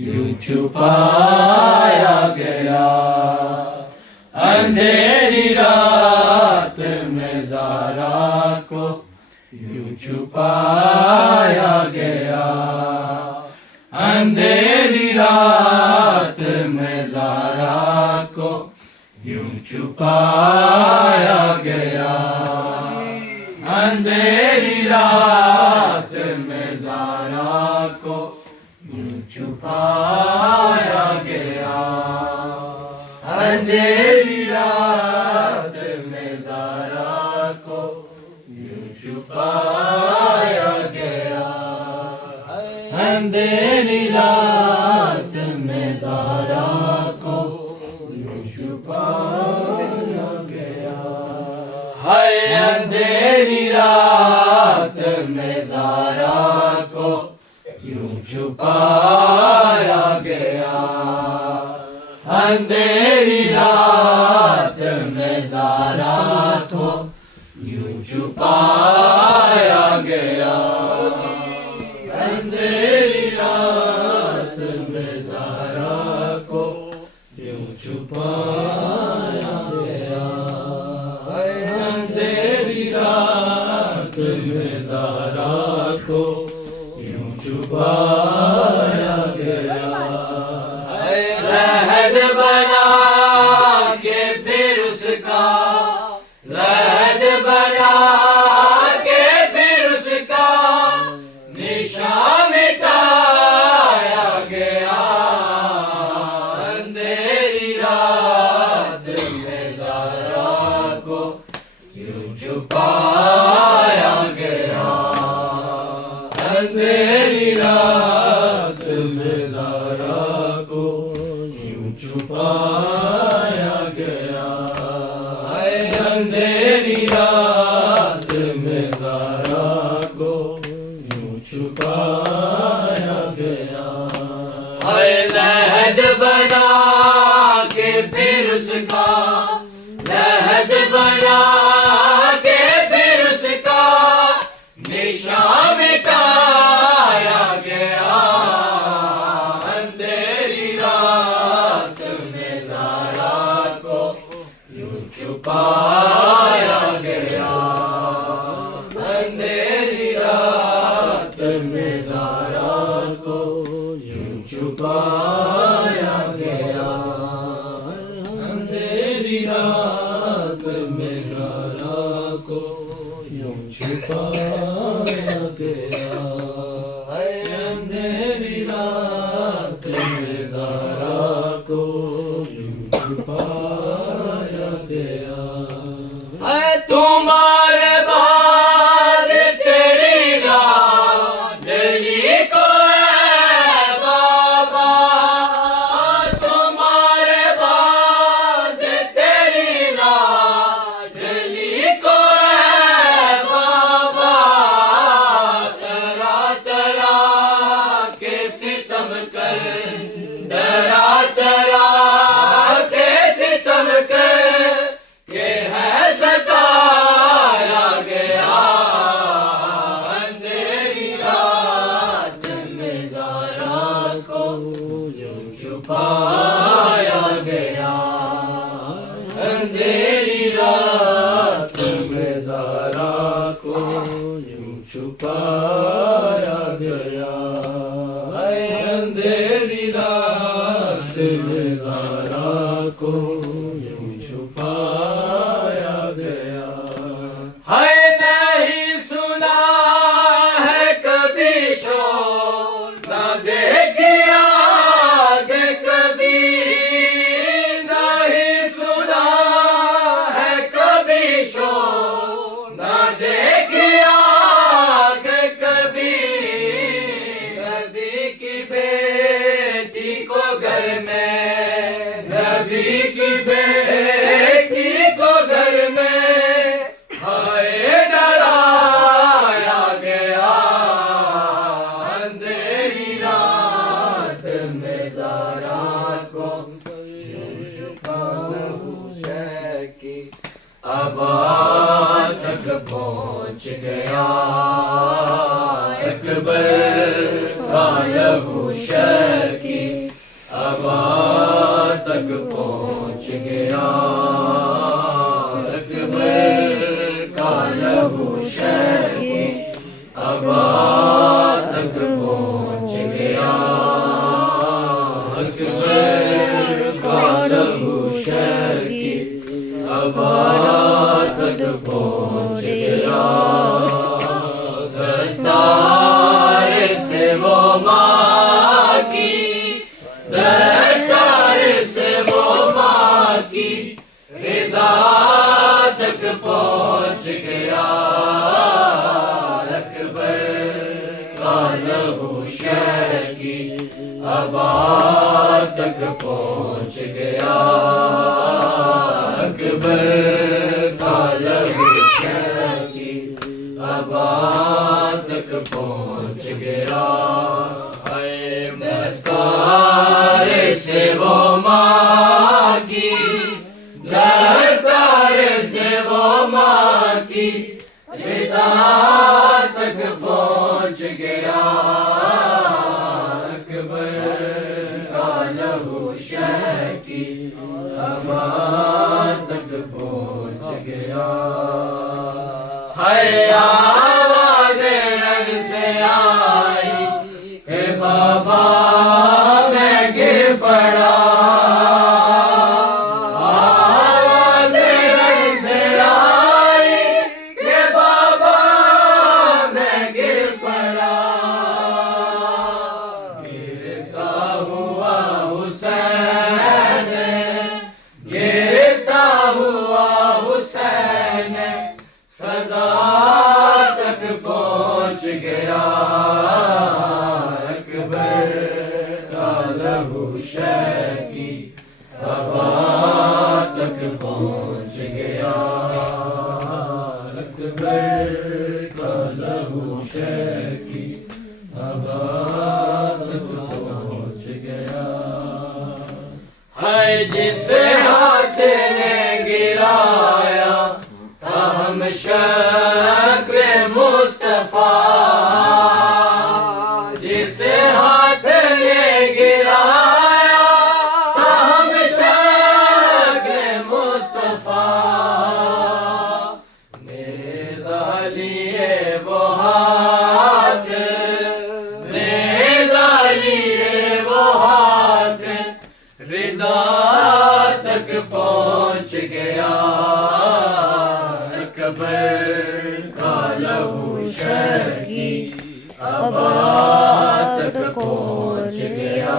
यूं छुपाया गया। अंधेरी रात में ज़ारा को यूं छुपाया गया। अंधेरी रात में ज़ारा को यूं छुपाया गया। अंधेरी रात में ज़ारा को यूं छुपाया गया। अंधेरी रात में ज़ारा को यूं छुपाया गया। अंधेरी रात में ज़ारा को यूं छुपाया गया। हाय अंधेरी रात में ज़ारा को यूं छुपाया गया। अंधेरी रात में ज़ारा को यूं छुपाया गया। अंधेरी रात में ज़ारा को यूं छुपाया गया। अंधेरी रात में ज़ारा को यूं छुपाया गया। लहद बना के फिर उसका, लहद बना के फिर उसका निशान मिटाया गया। अंधेरी रात में ज़ारा को यूं छुपाया गया। अंधेरी रात में ज़ारा को यूं छुपाया गया। अंधेरी रात में ज़ारा को यूं छुपाया गया। लहद बना के फिर उसका, लहद बना के फिर उसका निशान मिटाया गया। अंधेरी रात में ज़ारा को यूं छुपाया गया। अंधेरी रात में ज़ारा को यूं छुपाया गया। अंधेरी रात में ज़ारा को यूं छुपाया गया। अंधेरी रात में ज़ारा को यूं छुपाया गया। तुम्हारे बाद तेरी लाडली को है बाबा। तुम्हारे बाद तेरी लाडली को है बाबा। तरा तरा के सितम कर, तरा तरा के सितम कर के है सताया गया। अंधेरी रात में ज़ारा को यूं छुपाया गया। अंधेरी रात में ज़ारा को यूं छुपाया गया। अंधेरी रात में ज़ारा को यूं छुपाया गया। हाय नहीं सुना है कभी शोर, न देखिया आगे कभी। नहीं सुना है कभी शोर, न देखिया आगे कभी। नबी की बेटी को घर में, नबी की बेटी को घर में हाय डराया गया। अंधेरी रात में ज़ारा को यूं छुपाया की अबा तक पहुँच गया। अकबर का लहू शकी तक पहुँच गया, अकबर का लहू शहकी अबा तक पहुँच गया, अकबर का लहू शहकी अबा तक पहुँच गया। दस्तार से वो माँ की, दस्तार से वो माँ की रिदा तक पहुँच गया, अकबर का लहू शहकी अबा तक पहुँच गया, अकबर का लहू शहकी अबा तक पहुँच गया। दस्तार से वो माँ की, दस्तार से वो माँ की रिदा तक पहुँच गया, अकबर का लहू शहकी अबा तक पहुँच गया। है आवाज़ रंग से आई कि बाबा मैं गिर पड़ा, आवाज़ रंग से आई कि बाबा मैं गिर पड़ा, गिरता हुआ हुसैन, गिरता हुआ हुसैन सदा तक पहुँच गया, अकबर का लहू शहकी अबा तक पहुँच गया, अकबर का लहू शहकी अबा तक पहुँच गया। है जिस हाथ ने गिराया था हम शक्ल मुस्तफा, जिस हाथ ने गिराया था हम शक्ल मुस्तफा, नेज़ा लिए वो हाथ, नेज़ा लिए वो हाथ रिदा तक पहुँच गया, अकबर का लहू शहकी अबा तक पहुँच गया।